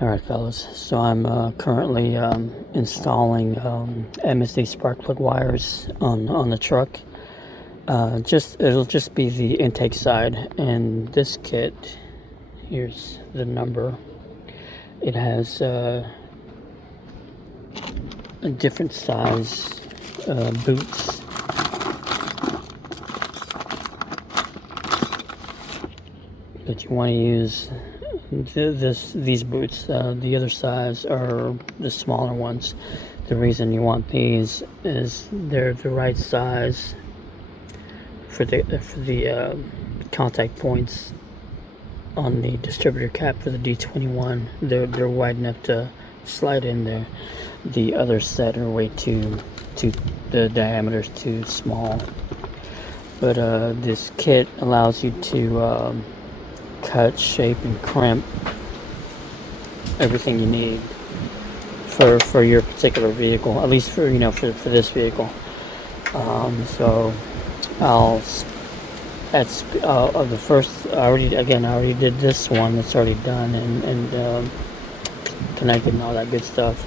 Alright fellas, so I'm currently installing MSD spark plug wires on the truck. It'll just be the intake side, and this kit, here's the number. It has a different size boots. But you want to use these boots. The other size are the smaller ones. The reason you want these is they're the right size for the contact points on the distributor cap for the D21. They're wide enough to slide in there. The other set are way too the diameter's too small. But this kit allows you to cut, shape, and crimp everything you need for your particular vehicle, at least for this vehicle. So I'll the first I already did this one that's already done and connected and all that good stuff.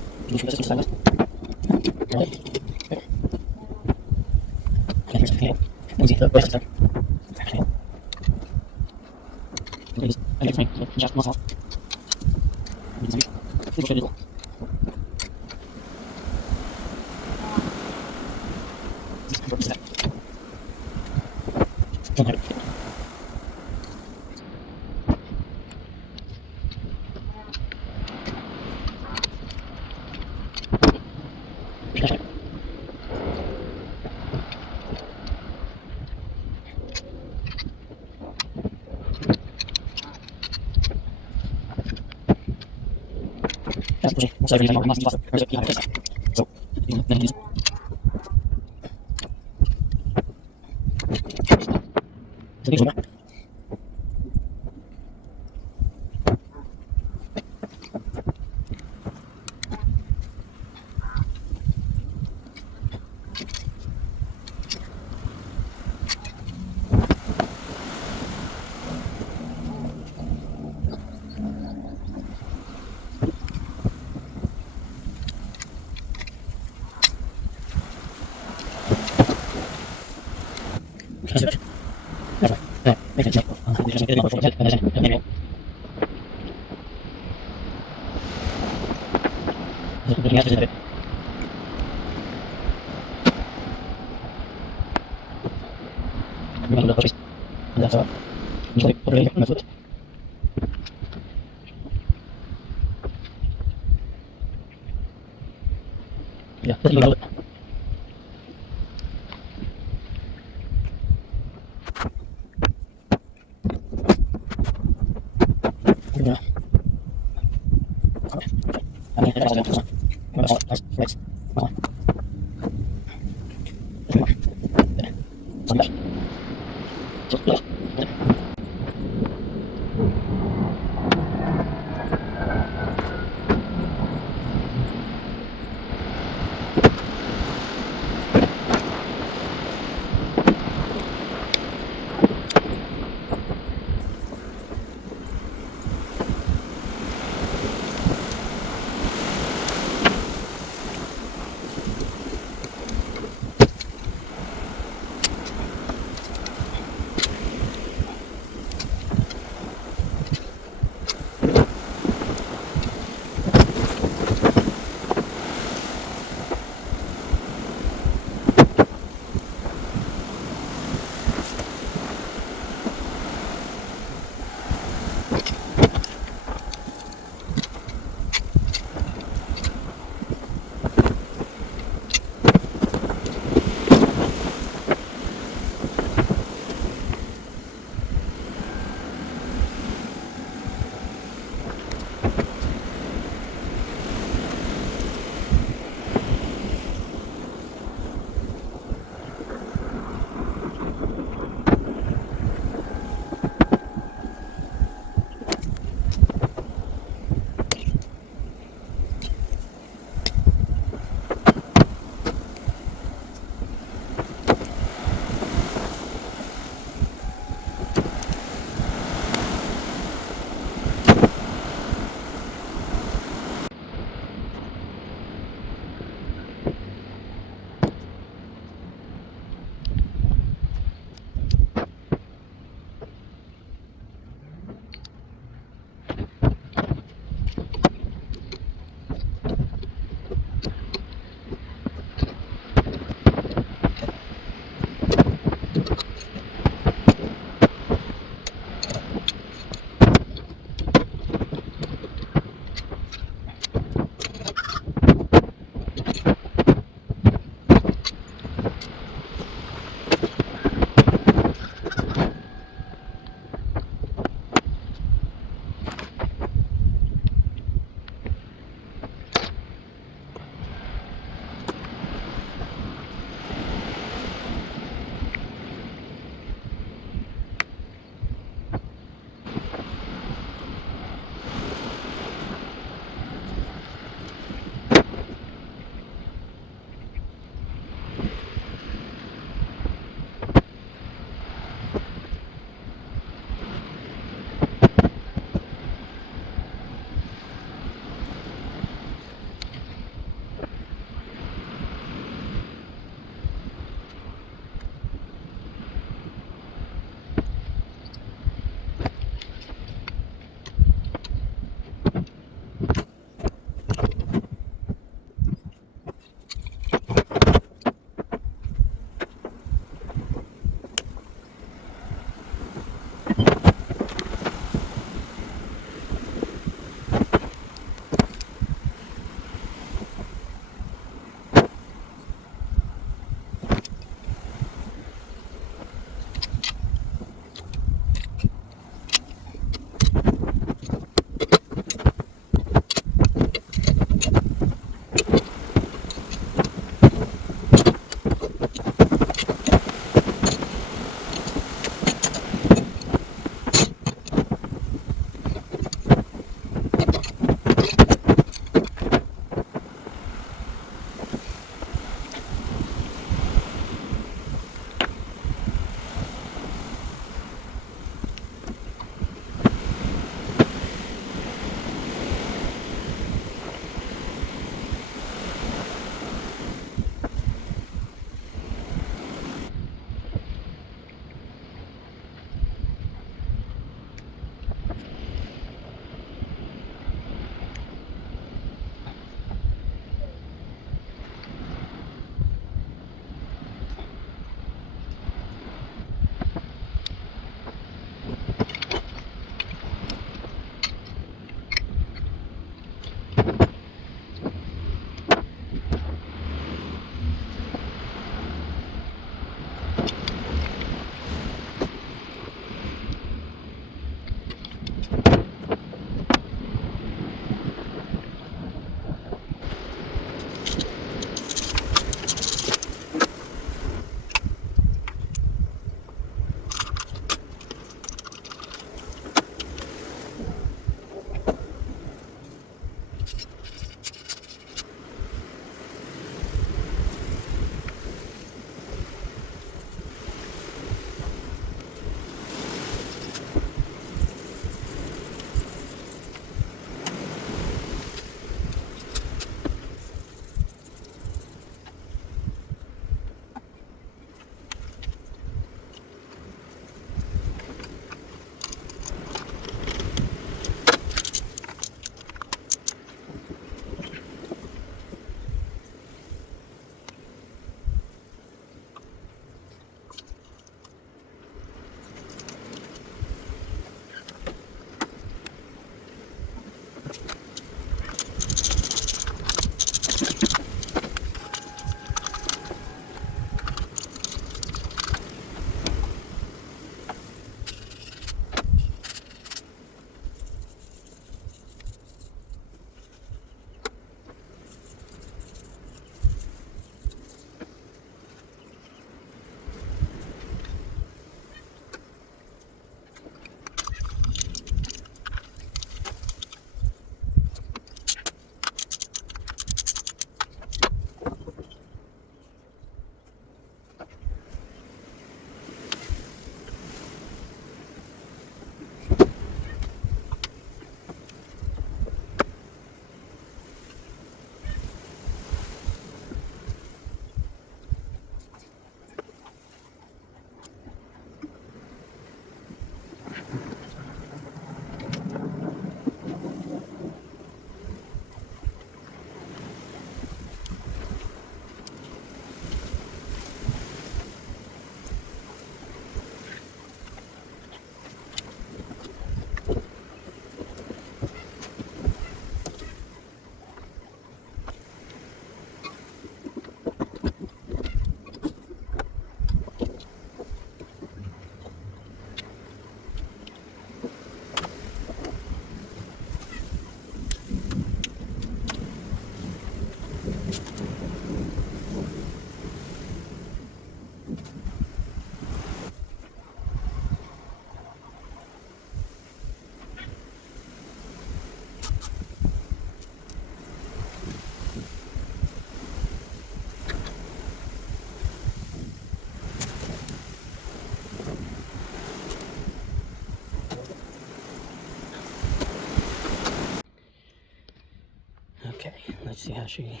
Okay, let's see how she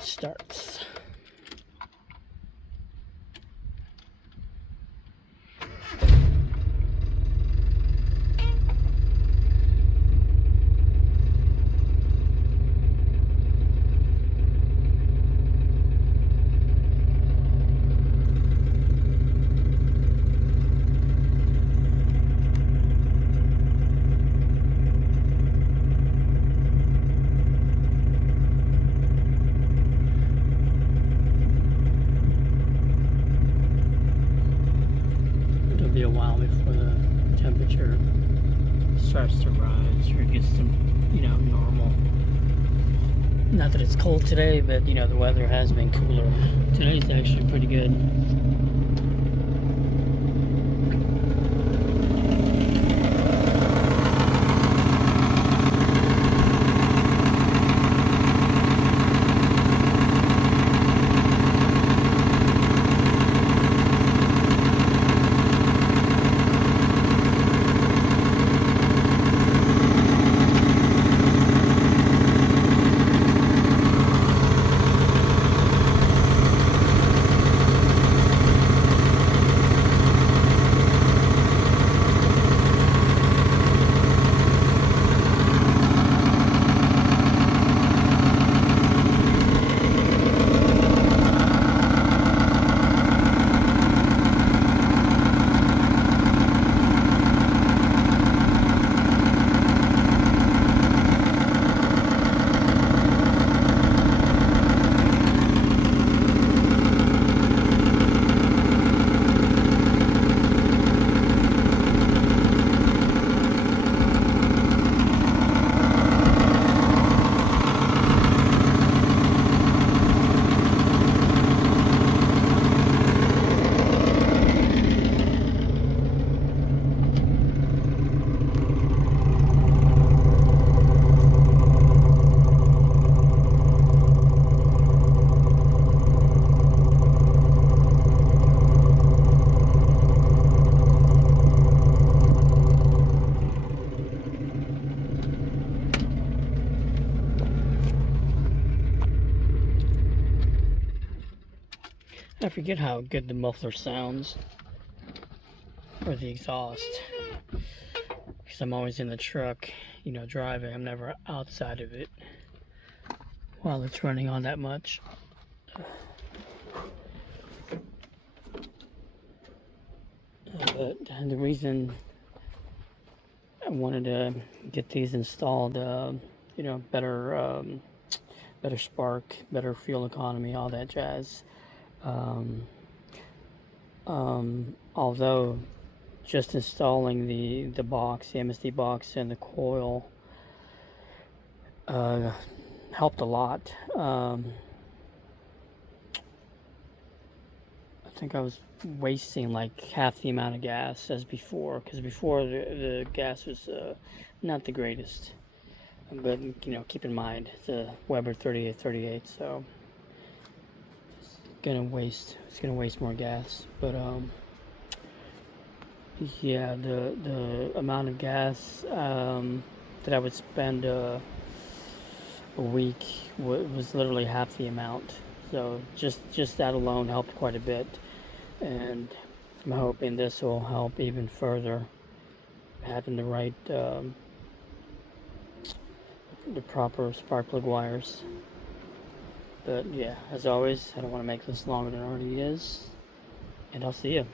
starts. It'll be a while before the temperature starts to rise or gets to, normal. Not that it's cold today, but, the weather has been cooler. Today's actually pretty good. I forget how good the muffler sounds, or the exhaust, because I'm always in the truck, you know, driving. I'm never outside of it while it's running on that much. But the reason I wanted to get these installed, you know, better spark, better fuel economy, all that jazz. Although just installing the box, the MSD box, and the coil helped a lot. I think I was wasting like half the amount of gas as before, because before the gas was not the greatest. But you know, keep in mind it's a Weber 3838, so it's gonna waste more gas. But yeah, the amount of gas that I would spend a week was literally half the amount. So just that alone helped quite a bit, and I'm hoping this will help even further. Having the right, the proper spark plug wires. But yeah, as always, I don't want to make this longer than it already is, and I'll see you.